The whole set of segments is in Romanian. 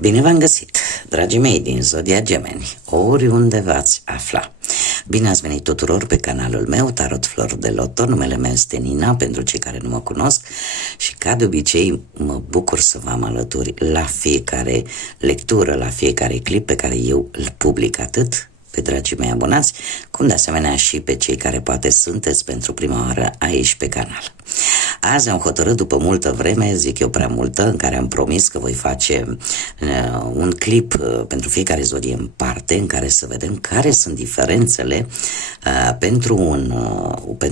Bine v-am găsit, dragii mei din Zodia Gemeni, oriunde v-ați afla. Bine ați venit tuturor pe canalul meu, Tarot Flor de Loto. Numele meu este Nina, pentru cei care nu mă cunosc, și ca de obicei mă bucur să vă am alături la fiecare lectură, la fiecare clip pe care eu îl public, atât pe dragii mei abonați, cum de asemenea și pe cei care poate sunteți pentru prima oară aici pe canal. Azi am hotărât, după multă vreme, zic eu prea multă, în care am promis că voi face un clip pentru fiecare zodie în parte, în care să vedem care sunt diferențele pentru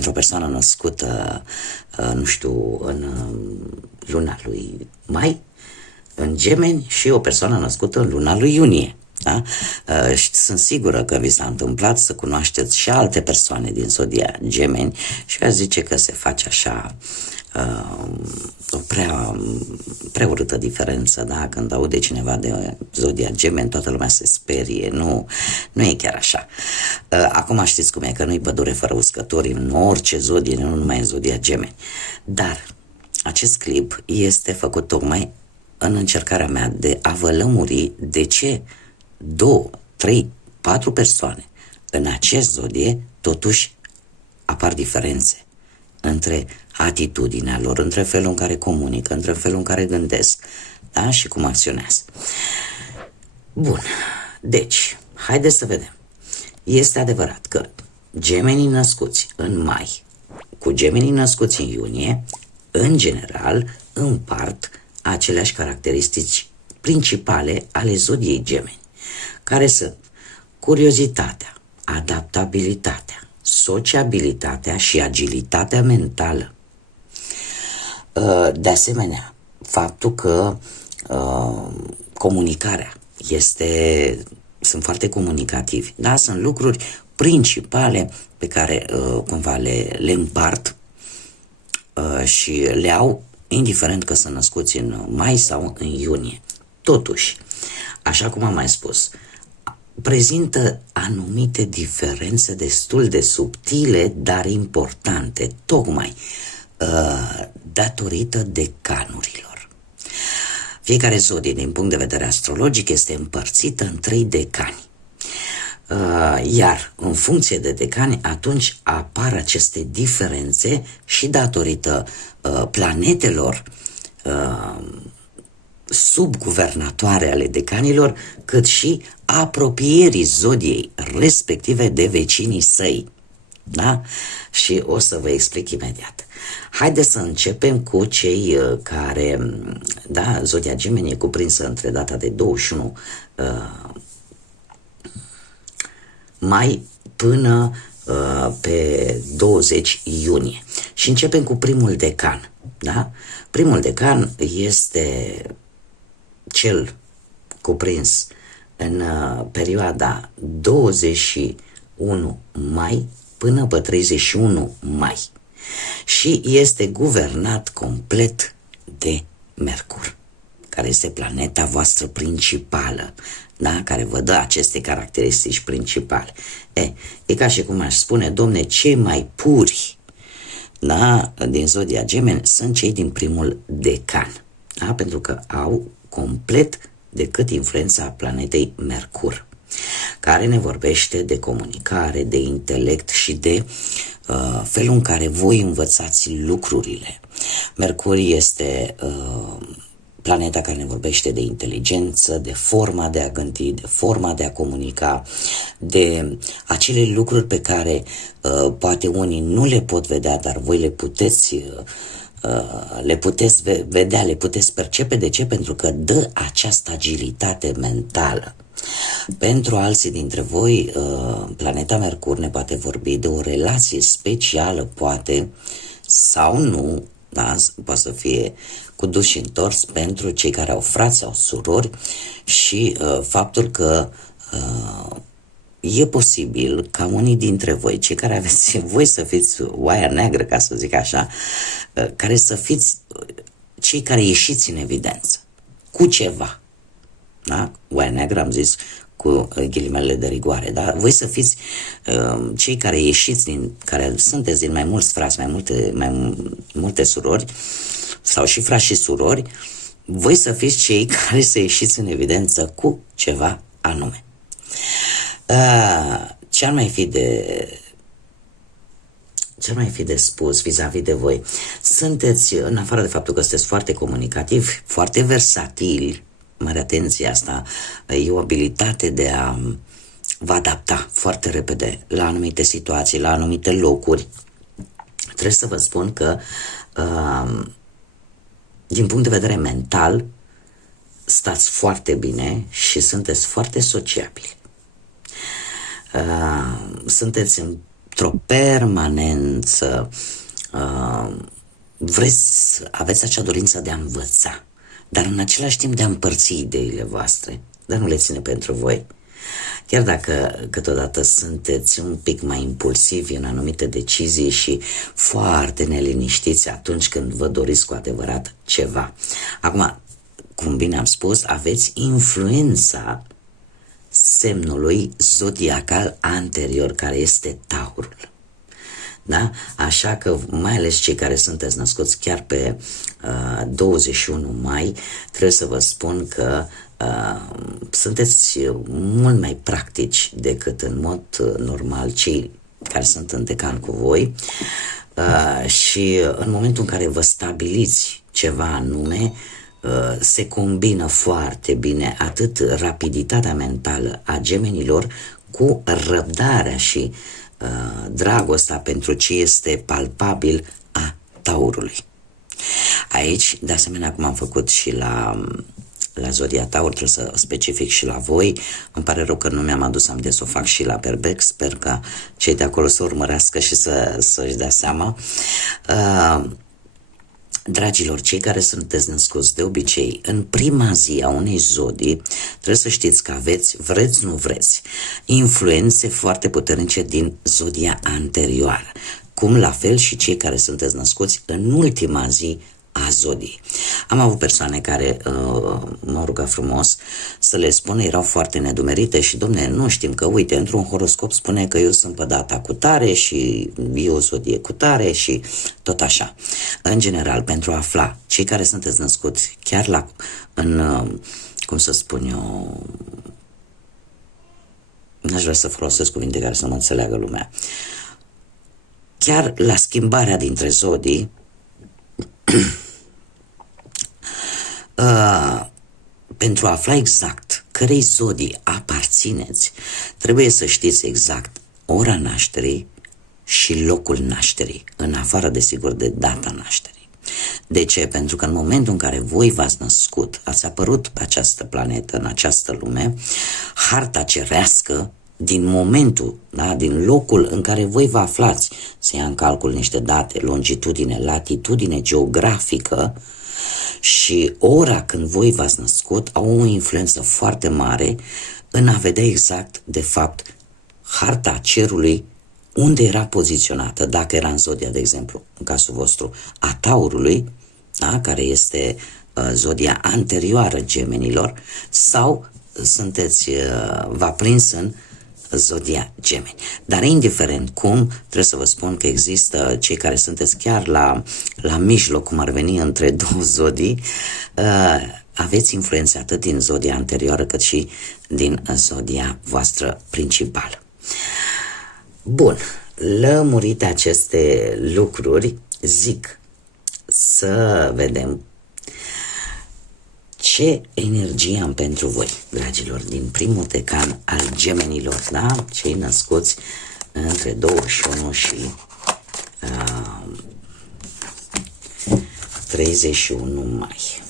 o persoană născută, nu știu, în luna lui Mai, în Gemeni, și o persoană născută în luna lui Iunie. Da? Și sunt sigură că vi s-a întâmplat să cunoașteți și alte persoane din Zodia Gemeni și aș zice că se face așa o prea urâtă diferență, da? Când aude cineva de Zodia Gemeni, toată lumea se sperie, nu e chiar așa. Acum știți cum e, că nu-i pădure fără uscători în orice zodie, nu numai în Zodia Gemeni. Dar acest clip este făcut tocmai în încercarea mea de a vă lămuri de ce 2, 3, 4 persoane în acest zodie totuși apar diferențe între atitudinea lor, între felul în care comunică, între felul în care gândesc, da? Și cum acționează. Bun, deci, haideți să vedem. Este adevărat că gemenii născuți în mai cu gemenii născuți în iunie, în general, împart aceleași caracteristici principale ale zodiei Gemeni, care sunt curiozitatea, adaptabilitatea, sociabilitatea și agilitatea mentală. De asemenea, faptul că comunicarea sunt foarte comunicativi, da? Sunt lucruri principale pe care cumva le împart și le au, indiferent că sunt născuți în mai sau în iunie. Totuși, așa cum am mai spus, prezintă anumite diferențe destul de subtile, dar importante, tocmai datorită decanurilor. Fiecare zodie, din punct de vedere astrologic, este împărțită în 3 decani. Iar în funcție de decani, atunci apar aceste diferențe și datorită planetelor subguvernatoare ale decanilor, cât și apropierii zodiei respective de vecinii săi. Da? Și o să vă explic imediat. Haideți să începem cu cei care, da, Zodia Gemeni e cuprinsă între data de 21 mai până pe 20 iunie. Și începem cu primul decan. Da? Primul decan este cel cuprins în perioada 21 mai până pe 31 mai și este guvernat complet de Mercur, care este planeta voastră principală, da? Care vă dă aceste caracteristici principale. E ca și cum aș spune, domne, cei mai puri, da, din Zodia Gemeni sunt cei din primul decan, da? Pentru că au complet decât influența planetei Mercur, care ne vorbește de comunicare, de intelect și de felul în care voi învățați lucrurile. Mercur este planeta care ne vorbește de inteligență, de forma de a gândi, de forma de a comunica, de acele lucruri pe care poate unii nu le pot vedea, dar voi le puteți vedea, le puteți percepe. De ce? Pentru că dă această agilitate mentală. Pentru alții dintre voi, planeta Mercur ne poate vorbi de o relație specială, poate, sau nu, da? Poate să fie cu dus și întors pentru cei care au frați sau surori și faptul că e posibil ca unii dintre voi, cei care aveți voi să fiți oaia neagră, ca să zic așa, care să fiți cei care ieșiți în evidență cu ceva, da? Oaia neagră am zis cu ghilimele de rigoare, da? Voi să fiți cei care ieșiți care sunteți din mai mulți frați, mai multe surori, sau și frați și surori, voi să fiți cei care să ieșiți în evidență cu ceva anume. Ce ar mai fi de spus vis-a-vis de voi? Sunteți, în afară de faptul că sunteți foarte comunicativi, foarte versatili, mare atenție, asta e o abilitate de a vă adapta foarte repede la anumite situații, la anumite locuri. Trebuie să vă spun că din punct de vedere mental stați foarte bine și sunteți foarte sociabili. Sunteți într-o permanență, aveți acea dorință de a învăța, dar în același timp de a împărți ideile voastre, dar nu le ține pentru voi. Chiar dacă câteodată sunteți un pic mai impulsivi în anumite decizii și foarte neliniștiți atunci când vă doriți cu adevărat ceva. Acum, cum bine am spus, aveți influența semnului zodiacal anterior, care este Taurul. Da? Așa că, mai ales cei care sunteți născuți chiar pe 21 mai, trebuie să vă spun că sunteți mult mai practici decât în mod normal cei care sunt în decan cu voi și în momentul în care vă stabiliți ceva anume, se combină foarte bine atât rapiditatea mentală a gemenilor cu răbdarea și dragostea pentru ce este palpabil a Taurului. Aici, de asemenea, cum am făcut și la Zodia Taur, trebuie să specific și la voi. Îmi pare rău că nu mi-am adus aminte să o fac și la Berbec. Sper că cei de acolo să urmărească și să-și dea seama. Dragilor, cei care sunteți născuți de obicei în prima zi a unei zodii, trebuie să știți că aveți, vreți, nu vreți, influențe foarte puternice din zodia anterioară, cum la fel și cei care sunteți născuți în ultima zi a zodiei. Am avut persoane care m-au rugat frumos să le spun, erau foarte nedumerite și, domne, nu știm că, uite, într-un horoscop spune că eu sunt pe data cu tare și eu zodie cu tare și tot așa. În general, pentru a afla cei care sunteți născuți chiar cum să spun eu, n-aș vrea să folosesc cuvinte care să mă înțeleagă lumea, chiar la schimbarea dintre zodii, pentru a afla exact cărei zodii aparțineți, trebuie să știți exact ora nașterii și locul nașterii, în afară, desigur, de data nașterii. De ce? Pentru că în momentul în care voi v-ați născut, ați apărut pe această planetă, în această lume, harta cerească din momentul, da, din locul în care voi vă aflați, să ia în calcul niște date, longitudine, latitudine geografică și ora când voi v-ați născut, au o influență foarte mare în a vedea exact, de fapt, harta cerului, unde era poziționată, dacă era în zodia, de exemplu, în cazul vostru, a Taurului, da, care este zodia anterioară Gemenilor, sau sunteți, v-a prins în zodia Gemeni. Dar indiferent cum, trebuie să vă spun că există cei care sunteți chiar la mijloc, cum ar veni între două zodii, aveți influențe atât din zodia anterioară cât și din zodia voastră principală. Bun, lămurite aceste lucruri, zic să vedem ce energie am pentru voi, dragilor, din primul decan al Gemenilor, da? Cei născuți între 21 și 31 mai.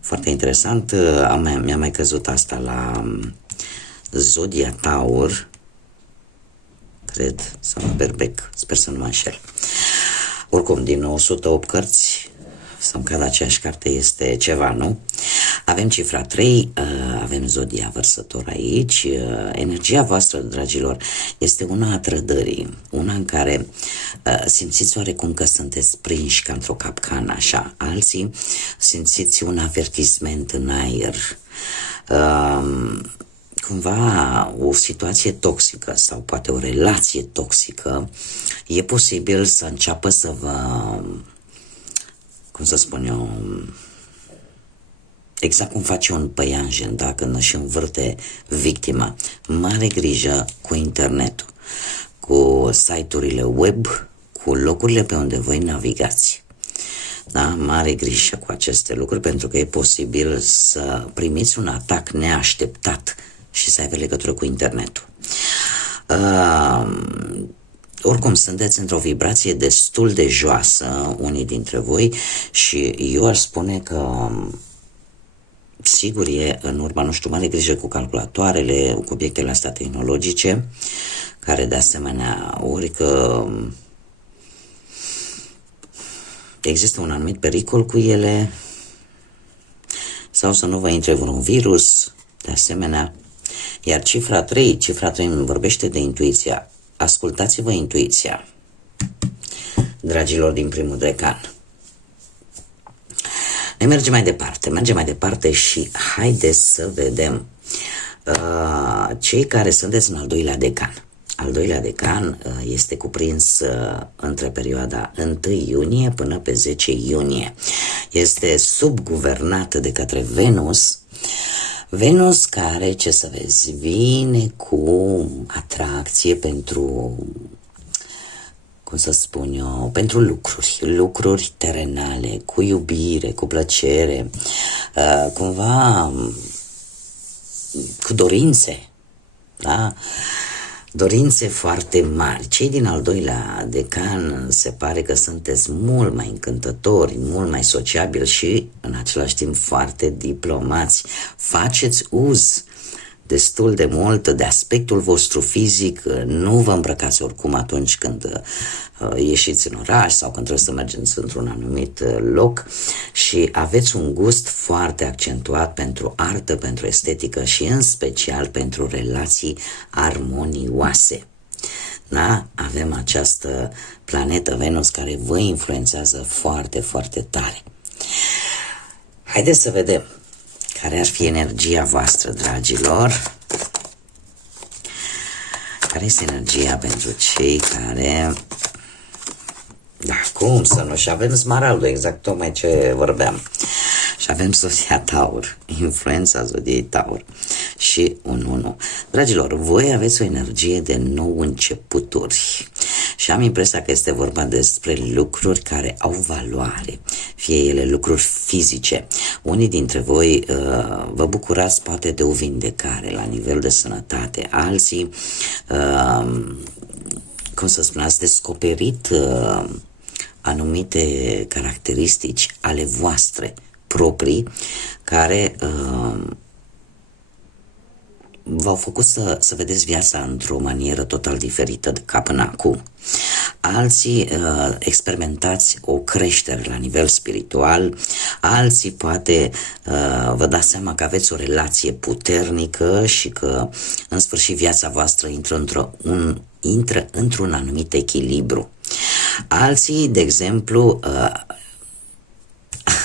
Foarte interesant, mi-a mai căzut asta la zodia Taur, cred, sau la Berbec, sper să nu mă înșel. Oricum, din 108 cărți, sau că la aceeași carte este ceva, nu? Avem cifra 3, avem zodia Vărsător aici. Energia voastră, dragilor, este una a trădării, una în care simțiți oarecum că sunteți prinși ca într-o capcană, așa. Alții simțiți un avertisment în aer, cumva o situație toxică sau poate o relație toxică. E posibil să înceapă să vă, cum să spun eu, exact cum face un păianjen, da? Când își învârte victima. Mare grijă cu internetul, cu site-urile web, cu locurile pe unde voi navigați. Da? Mare grijă cu aceste lucruri, pentru că e posibil să primiți un atac neașteptat și să aibă legătură cu internetul. Oricum, sunteți într-o vibrație destul de joasă, unii dintre voi, și eu aș spune că sigur e în urma, nu știu, mare grijă cu calculatoarele, cu obiectele astea tehnologice, care de asemenea, ori că există un anumit pericol cu ele, sau să nu vă intre vreun virus, de asemenea. Iar cifra 3 îmi vorbește de intuiția. Ascultați-vă intuiția, dragilor din primul decan. Noi mergem mai departe și haideți să vedem cei care sunteți în al doilea decan. Al doilea decan este cuprins între perioada 1 iunie până pe 10 iunie. Este subguvernat de către Venus. Venus care, ce să vezi, vine cu atracție pentru, cum să spun eu, pentru lucruri terenale, cu iubire, cu plăcere, cumva cu dorințe, da? Dorințe foarte mari. Cei din al doilea decan se pare că sunteți mult mai încântători, mult mai sociabili și în același timp foarte diplomați. Faceți uz destul de mult de aspectul vostru fizic, nu vă îmbrăcați oricum atunci când ieșiți în oraș sau când trebuie să mergeți într-un anumit loc și aveți un gust foarte accentuat pentru artă, pentru estetică și în special pentru relații armonioase. Da? Avem această planetă Venus care vă influențează foarte, foarte tare. Haideți să vedem care ar fi energia voastră, dragilor. Care este energia pentru cei care... Da, cum să nu? Și avem Smaraldul, exact tocmai ce vorbeam. Și avem Zodia Taur, influența Zodiei Taur și un 1. Dragilor, voi aveți o energie de nou începuturi și am impresia că este vorba despre lucruri care au valoare, fie ele lucruri fizice. Unii dintre voi vă bucurați poate de o vindecare la nivel de sănătate, alții, cum să spun, ați descoperit anumite caracteristici ale voastre proprii care v-au făcut să vedeți viața într-o manieră total diferită de ca până acum. Alții experimentați o creștere la nivel spiritual, alții poate vă dați seama că aveți o relație puternică și că în sfârșit viața voastră intră într-un anumit echilibru. Alții, de exemplu,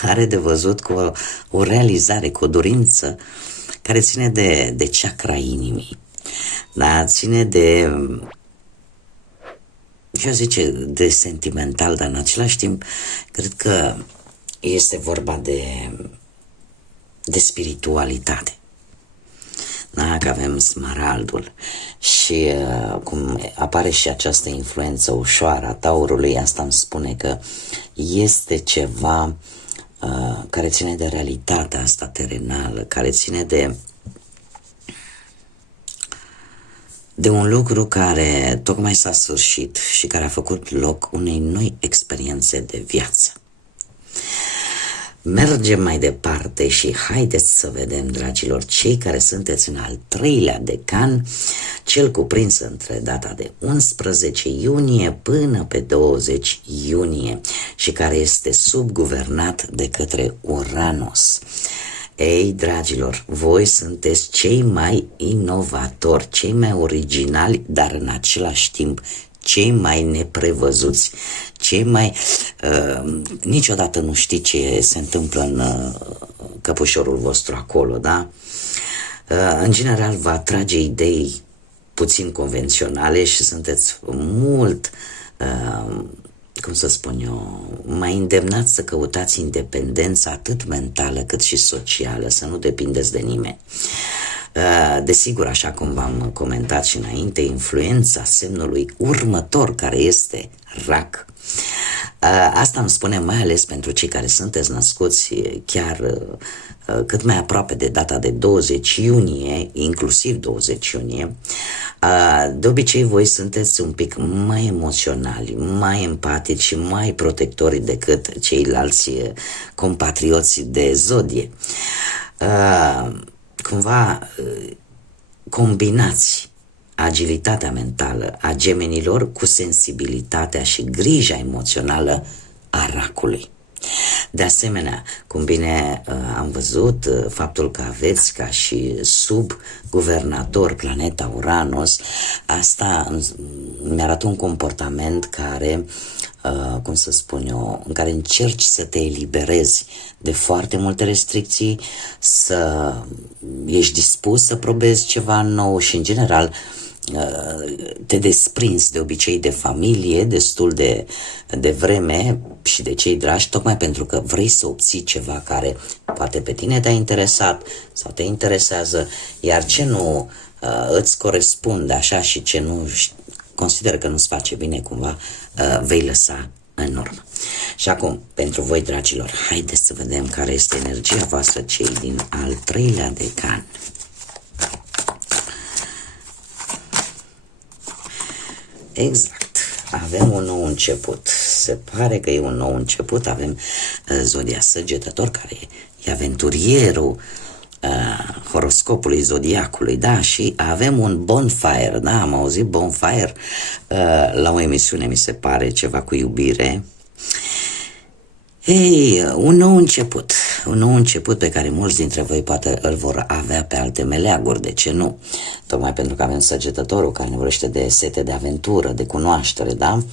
are de văzut cu o realizare, cu o dorință care ține de chakra inimii, da? Ține de, eu zice, de sentimental, dar în același timp cred că este vorba de spiritualitate. Da, că avem Smaraldul și cum apare și această influență ușoară a Taurului, asta îmi spune că este ceva care ține de realitatea asta terenală, care ține de un lucru care tocmai s-a sfârșit și care a făcut loc unei noi experiențe de viață. Mergem mai departe și haideți să vedem, dragilor, cei care sunteți în al treilea decan, cel cuprins între data de 11 iunie până pe 20 iunie și care este subguvernat de către Uranus. Ei, dragilor, voi sunteți cei mai inovatori, cei mai originali, dar în același timp cei mai neprevăzuți, cei mai... niciodată nu știi ce se întâmplă în căpușorul vostru acolo, da? În general vă atrage idei puțin convenționale și sunteți mult, cum să spun eu, mai îndemnați să căutați independența atât mentală cât și socială, să nu depindeți de nimeni. Desigur, așa cum v-am comentat și înainte, influența semnului următor, care este Rac. Asta îmi spune mai ales pentru cei care sunteți născuți chiar cât mai aproape de data de 20 iunie, inclusiv 20 iunie. De obicei voi sunteți un pic mai emoționali, mai empatici și mai protectori decât ceilalți compatrioți de zodie. Cumva combinați agilitatea mentală a gemenilor cu sensibilitatea și grija emoțională a Racului. De asemenea, cum bine am văzut, faptul că aveți ca și subguvernator planeta Uranus, asta îmi arată un comportament care, cum să spun eu, în care încerci să te eliberezi de foarte multe restricții, să ești dispus să probezi ceva nou și, în general, te desprinzi de obicei de familie destul de vreme și de cei dragi, tocmai pentru că vrei să obții ceva care poate pe tine te-a interesat sau te interesează, iar ce nu îți corespunde așa și ce nu consider că nu-ți face bine, cumva vei lăsa în urmă. Și acum, pentru voi, dragilor, haideți să vedem care este energia voastră, cei din al 3-lea decan. Exact. Avem un nou început. Se pare că e un nou început. Avem zodia Săgetător, care e aventurierul horoscopului zodiacului, da, și avem un bonfire, da, am auzit bonfire la o emisiune, mi se pare, ceva cu iubire. Ei, un nou început pe care mulți dintre voi poate îl vor avea pe alte meleaguri, de ce nu? Tocmai pentru că avem Săgetătorul care ne vorbește de sete de aventură, de cunoaștere, da?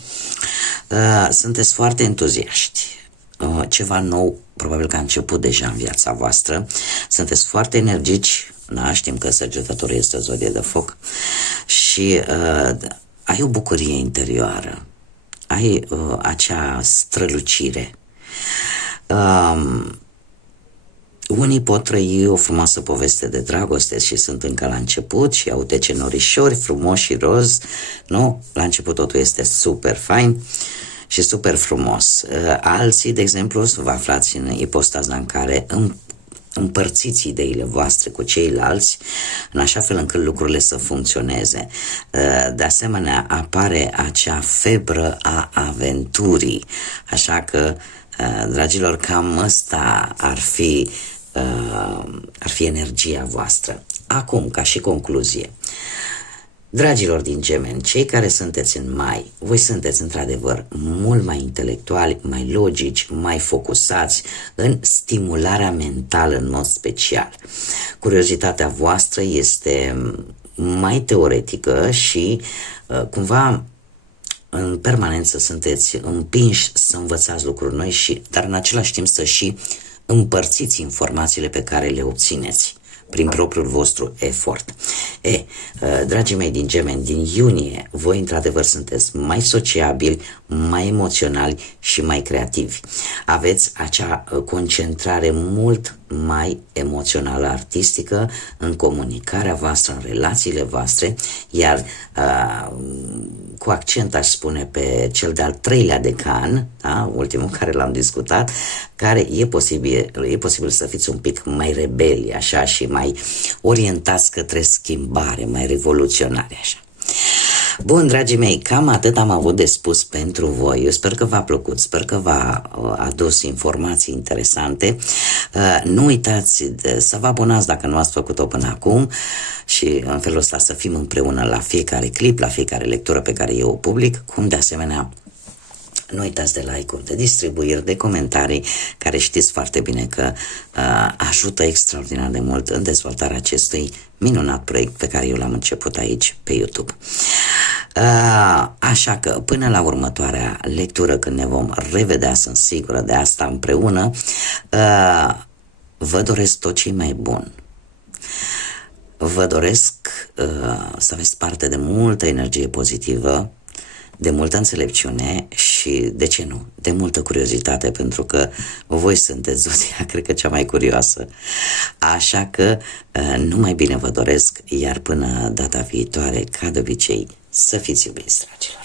Sunteți foarte entuziaști. Ceva nou, probabil că a început deja în viața voastră. Sunteți foarte energici, da? Știm că Săgetătorul este o zodie de foc și ai o bucurie interioară, ai acea strălucire. Unii pot trăi o frumoasă poveste de dragoste și sunt încă la început și au ce norișori frumoși și roz, nu? La început totul este super fain și super frumos. Alții, de exemplu, vă aflați în ipostaza în care împărțiți ideile voastre cu ceilalți în așa fel încât lucrurile să funcționeze. De asemenea, apare acea febră a aventurii, așa că, dragilor, cam ăsta ar fi energia voastră. Acum, ca și concluzie, dragilor din Gemeni, cei care sunteți în mai, voi sunteți într-adevăr mult mai intelectuali, mai logici, mai focusați în stimularea mentală în mod special. Curiozitatea voastră este mai teoretică și cumva în permanență sunteți împinși să învățați lucruri noi, dar în același timp să și împărțiți informațiile pe care le obțineți prin propriul vostru efort. Dragii mei din Gemeni, din iunie, voi într-adevăr sunteți mai sociabili, mai emoționali și mai creativi. Aveți acea concentrare mult mai emoțională, artistică în comunicarea voastră, în relațiile voastre, iar cu accent aș spune pe cel de-al 3-lea decan, da? Ultimul care l-am discutat, care e posibil să fiți un pic mai rebeli, așa, și mai orientați către schimbare, mai revoluționare, așa. Bun, dragii mei, cam atât am avut de spus pentru voi. Eu sper că v-a plăcut, sper că v-a adus informații interesante. Nu uitați să vă abonați dacă nu ați făcut-o până acum și în felul ăsta să fim împreună la fiecare clip, la fiecare lectură pe care eu o public, cum de asemenea nu uitați de like-uri, de distribuiri, de comentarii, care știți foarte bine că ajută extraordinar de mult în dezvoltarea acestui minunat proiect pe care eu l-am început aici pe YouTube. Așa că până la următoarea lectură, când ne vom revedea, sunt sigură de asta, împreună, vă doresc tot ce mai bun. Vă doresc să aveți parte de multă energie pozitivă, de multă înțelepciune și, de ce nu, de multă curiozitate, pentru că voi sunteți zodia, cred că cea mai curioasă. Așa că numai bine vă doresc, iar până data viitoare, ca de obicei, să fiți iubiți, dragilor.